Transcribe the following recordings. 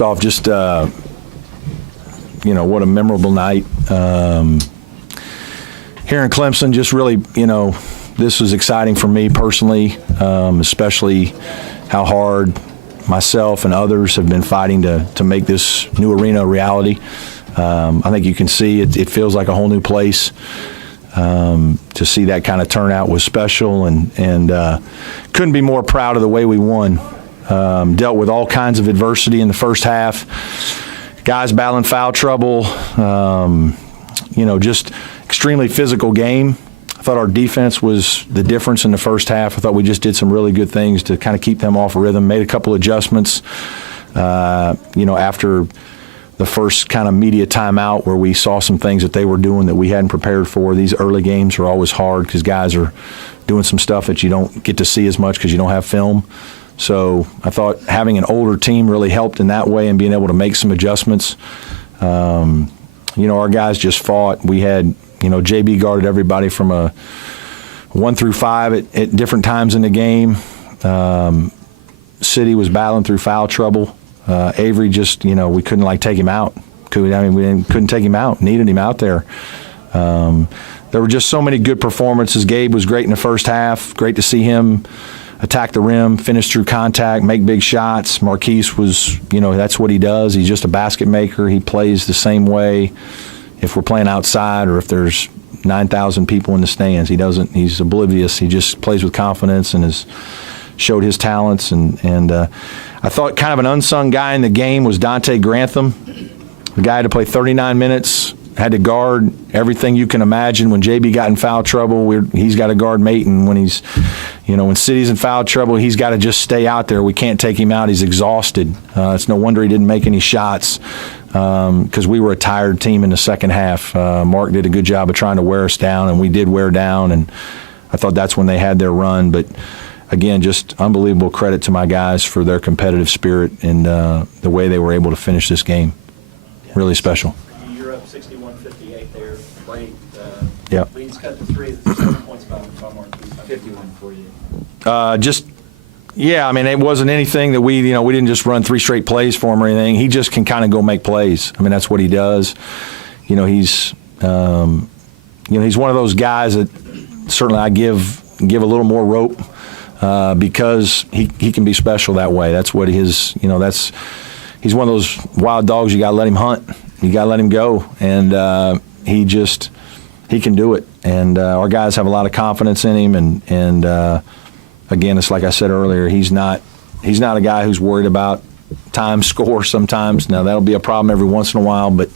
Off, just what a memorable night here in Clemson. Just really, this was exciting for me personally, especially how hard myself and others have been fighting to make this new arena a reality. I think you can see it feels like a whole new place. To see that kind of turnout was special, and couldn't be more proud of the way we won. Dealt with all kinds of adversity in the first half. Guys battling foul trouble. Just extremely physical game. I thought our defense was the difference in the first half. I thought we just did some really good things to kind of keep them off rhythm. Made a couple adjustments. After the first kind of media timeout where we saw some things that they were doing that we hadn't prepared for. These early games are always hard because guys are doing some stuff that you don't get to see as much because you don't have film. So I thought having an older team really helped in that way and being able to make some adjustments. Our guys just fought. We had, JB guarded everybody from a 1 through 5 at different times in the game. City was battling through foul trouble. Avery just, we couldn't take him out. Couldn't take him out. Needed him out there. There were just so many good performances. Gabe was great in the first half. Great to see him attack the rim, finish through contact, make big shots. Marquise was, that's what he does. He's just a basket maker. He plays the same way if we're playing outside or if there's 9,000 people in the stands. He's oblivious. He just plays with confidence and has showed his talents. And I thought kind of an unsung guy in the game was Dante Grantham, the guy to play 39 minutes, had to guard everything you can imagine. When JB got in foul trouble, he's got to guard Mayton. When he's, when City's in foul trouble, he's got to just stay out there. We can't take him out. He's exhausted. It's no wonder he didn't make any shots because we were a tired team in the second half. Mark did a good job of trying to wear us down, and we did wear down, and I thought that's when they had their run. But, again, just unbelievable credit to my guys for their competitive spirit and the way they were able to finish this game. Really special. 61-58 there. Great. Yeah. Leeds cut to 3. 7 points by Marquise. 51 for you. It wasn't anything that we didn't just run 3 straight plays for him or anything. He just can kind of go make plays. That's what he does. He's one of those guys that certainly I give a little more rope because he can be special that way. That's what he's one of those wild dogs. You got to let him hunt. You got to let him go, and he can do it. And our guys have a lot of confidence in him. And again, it's like I said earlier, he's not a guy who's worried about time, score sometimes. Now that'll be a problem every once in a while, but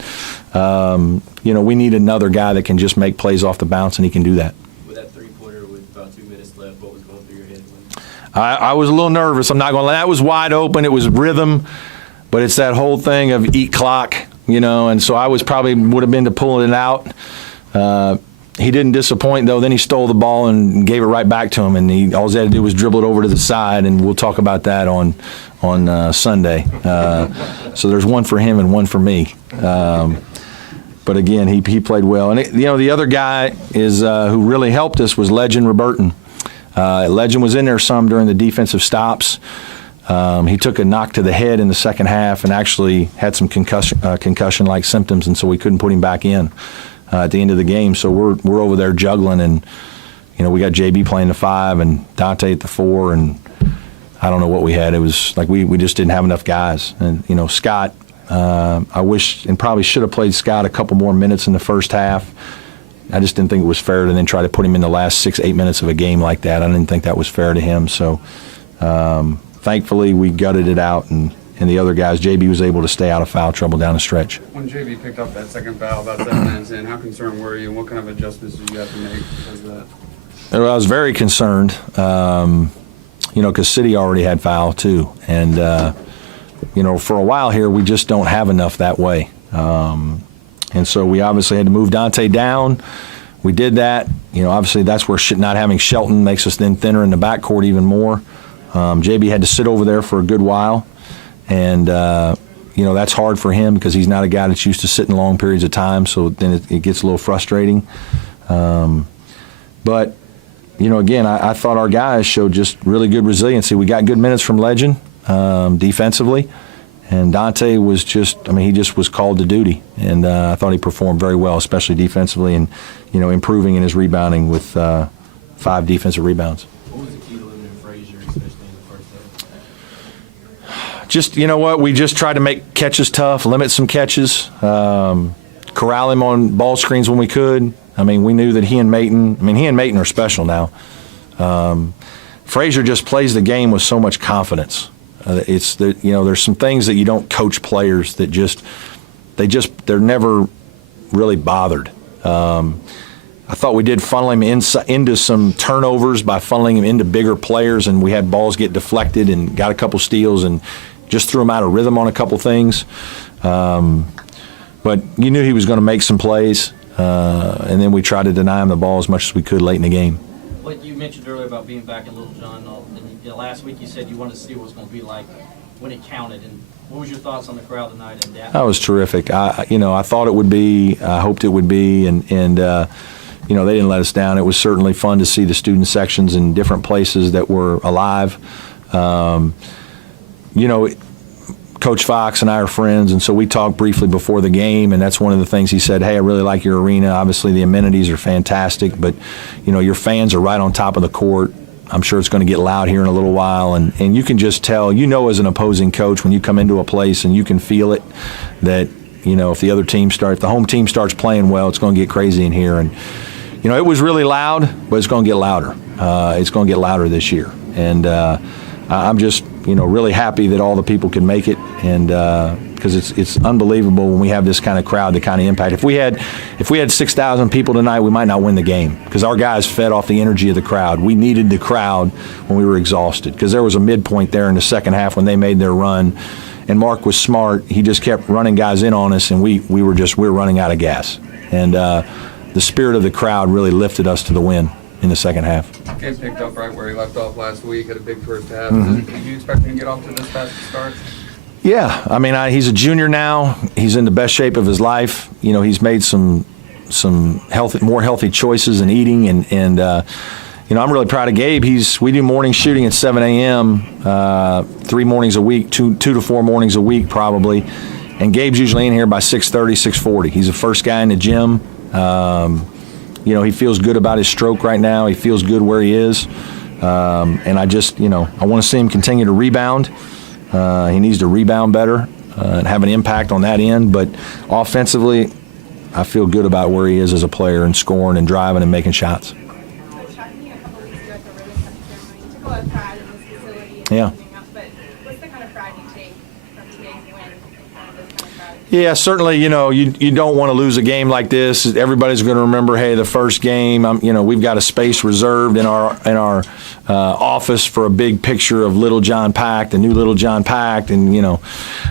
we need another guy that can just make plays off the bounce, and he can do that. With that three-pointer with about 2 minutes left, what was going through your head? I was a little nervous. I'm not going to lie. That was wide open. It was rhythm, but it's that whole thing of eat clock. And so I would have been to pulling it out. He didn't disappoint, though. Then he stole the ball and gave it right back to him, and all he had to do was dribble it over to the side, and we'll talk about that on Sunday. So there's one for him and one for me. But again, he played well. And the other guy is who really helped us was Legend Roberton. Legend was in there some during the defensive stops. He took a knock to the head in the second half and actually had some concussion-like symptoms, and so we couldn't put him back in at the end of the game. So we're over there juggling, and we got JB playing the 5 and Dante at the 4, and I don't know what we had. It was like we just didn't have enough guys. And Scott, I wish and probably should have played Scott a couple more minutes in the first half. I just didn't think it was fair to then try to put him in the last 6-8 minutes of a game like that. I didn't think that was fair to him. So. Thankfully, we gutted it out, and the other guys, JB was able to stay out of foul trouble down the stretch. When JB picked up that second foul about 7 minutes in, how concerned were you, and what kind of adjustments did you have to make because of that? I was very concerned, because City already had foul too. And, for a while here, we just don't have enough that way. And so we obviously had to move Dante down. We did that. Obviously that's where not having Shelton makes us then thinner in the backcourt even more. JB had to sit over there for a good while, and that's hard for him because he's not a guy that's used to sitting long periods of time, so then it gets a little frustrating. But again, I thought our guys showed just really good resiliency. We got good minutes from Legend defensively, And Dante was he just was called to duty. And I thought he performed very well, especially defensively and, improving in his rebounding with 5 defensive rebounds. What was the key to limiting Frazier, especially in the first half? Just, we just tried to make catches tough, limit some catches, corral him on ball screens when we could. We knew that he and Mayton are special now. Frazier just plays the game with so much confidence. There's some things that you don't coach players that they're never really bothered. I thought we did funnel him into some turnovers by funneling him into bigger players, and we had balls get deflected and got a couple steals and just threw him out of rhythm on a couple things. But you knew he was going to make some plays, and then we tried to deny him the ball as much as we could late in the game. What you mentioned earlier about being back in Little John, and last week you said you wanted to see what it was going to be like when it counted. And what was your thoughts on the crowd tonight? And that was terrific. I thought it would be. I hoped it would be, and they didn't let us down. It was certainly fun to see the student sections in different places that were alive. Coach Fox and I are friends, and so we talked briefly before the game, and that's one of the things he said, hey, I really like your arena. Obviously, the amenities are fantastic, but, your fans are right on top of the court. I'm sure it's going to get loud here in a little while, and you can just tell, as an opposing coach, when you come into a place and you can feel it, that, if the home team starts playing well, it's going to get crazy in here. And, it was really loud, but it's going to get louder. It's going to get louder this year. And I'm just, really happy that all the people can make it, and because it's unbelievable when we have this kind of crowd, the kind of impact. If we had 6,000 people tonight, we might not win the game because our guys fed off the energy of the crowd. We needed the crowd when we were exhausted because there was a midpoint there in the second half when they made their run, and Mark was smart. He just kept running guys in on us, and we were running out of gas. And the spirit of the crowd really lifted us to the win in the second half. Game picked up right where he left off last week. Had a big first half. Mm-hmm. Did you expect him to get off to this fast a start? Yeah, he's a junior now. He's in the best shape of his life. He's made some more healthy choices in eating, and I'm really proud of Gabe. We do morning shooting at 7 a.m. 3 mornings a week, 2 to 4 mornings a week probably, and Gabe's usually in here by 6:30, 6:40. He's the first guy in the gym. He feels good about his stroke right now. He feels good where he is. And I just, I want to see him continue to rebound. He needs to rebound better and have an impact on that end. But offensively, I feel good about where he is as a player and scoring and driving and making shots. Coach, talking to you a couple weeks ago at the ribbon cutting ceremony, you took a lot of pride in this facility and Yeah. everything else, but what's the kind of pride you take from today's win and kind of this kind of pride? Yeah, certainly, you don't want to lose a game like this. Everybody's going to remember, hey, the first game, we've got a space reserved in our office for a big picture of Little John Pact, the new Little John Pact, and,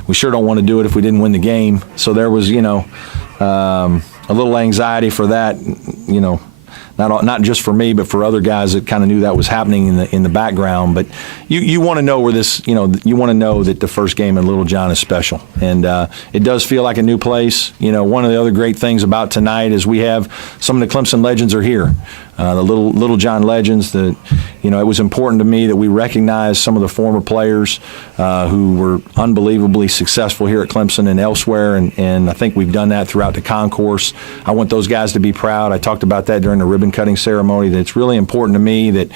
we sure don't want to do it if we didn't win the game. So there was, a little anxiety for that, not just for me, but for other guys that kind of knew that was happening in the background. But you want to know where this, you want to know that the first game in Little John is special, and it does feel like a new place. One of the other great things about tonight is we have some of the Clemson legends are here. The Little John legends. It was important to me that we recognize some of the former players who were unbelievably successful here at Clemson and elsewhere, and I think we've done that throughout the concourse. I want those guys to be proud. I talked about that during the ribbon cutting ceremony, that it's really important to me that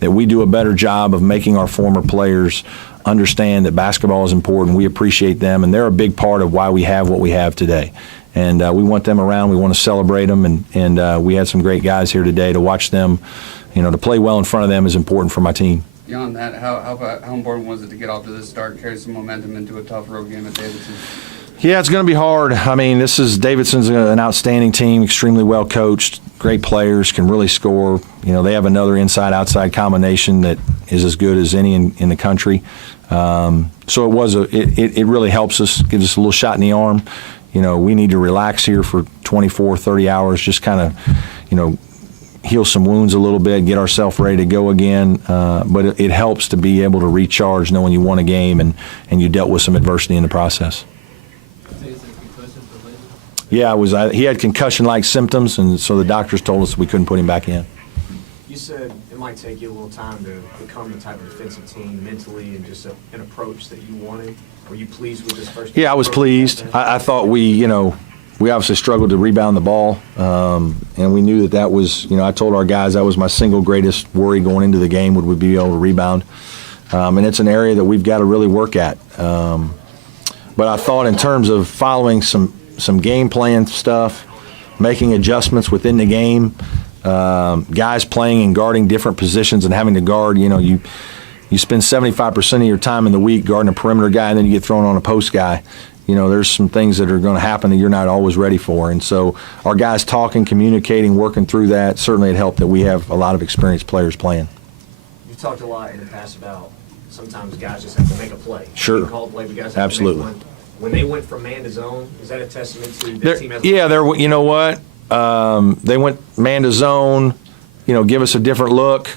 we do a better job of making our former players understand that basketball is important. We appreciate them, and they're a big part of why we have what we have today. And we want them around. We want to celebrate them, and we had some great guys here today. To watch them, to play well in front of them is important for my team. Beyond that, how important was it to get off to this start and carry some momentum into a tough road game at Davidson? Yeah, it's going to be hard. Davidson's an outstanding team, extremely well coached, great players, can really score. They have another inside-outside combination that is as good as any in the country. So it really helps us, gives us a little shot in the arm. We need to relax here for 24, 30 hours, just kind of, heal some wounds a little bit, get ourselves ready to go again. But it helps to be able to recharge knowing you won a game and you dealt with some adversity in the process. Yeah, he had concussion-like symptoms, and so the doctors told us we couldn't put him back in. You said it might take you a little time to become the type of defensive team mentally and just an approach that you wanted. Were you pleased with this first? Yeah, I was pleased. I thought we obviously struggled to rebound the ball, and we knew that was, I told our guys that was my single greatest worry going into the game would we be able to rebound. And it's an area that we've got to really work at. But I thought in terms of following some game plan stuff, making adjustments within the game, guys playing and guarding different positions and having to guard, you spend 75% of your time in the week guarding a perimeter guy, and then you get thrown on a post guy. There's some things that are going to happen that you're not always ready for. And so our guys talking, communicating, working through that, certainly it helped that we have a lot of experienced players playing. You talked a lot in the past about sometimes guys just have to make a play. Sure. You call a play, but guys have Absolutely. to make one. When they went from man to zone, is that a testament to the team? You know what? They went man to zone, give us a different look.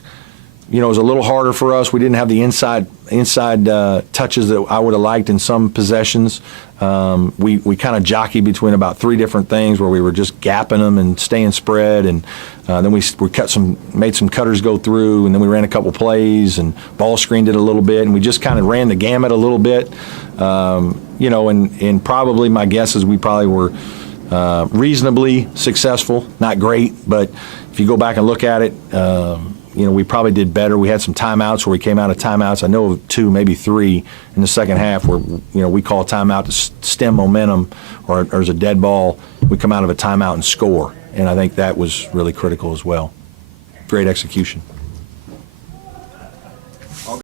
It was a little harder for us. We didn't have the inside touches that I would have liked in some possessions. We kind of jockeyed between about 3 different things where we were just gapping them and staying spread, and then we made some cutters go through, and then we ran a couple plays and ball screened it a little bit, and we just kind of ran the gamut a little bit. And probably my guess is we probably were reasonably successful, not great, but if you go back and look at it, we probably did better. We had some timeouts where we came out of timeouts. I know of 2, maybe 3 in the second half where, we call a timeout to stem momentum or there's a dead ball. We come out of a timeout and score. And I think that was really critical as well. Great execution.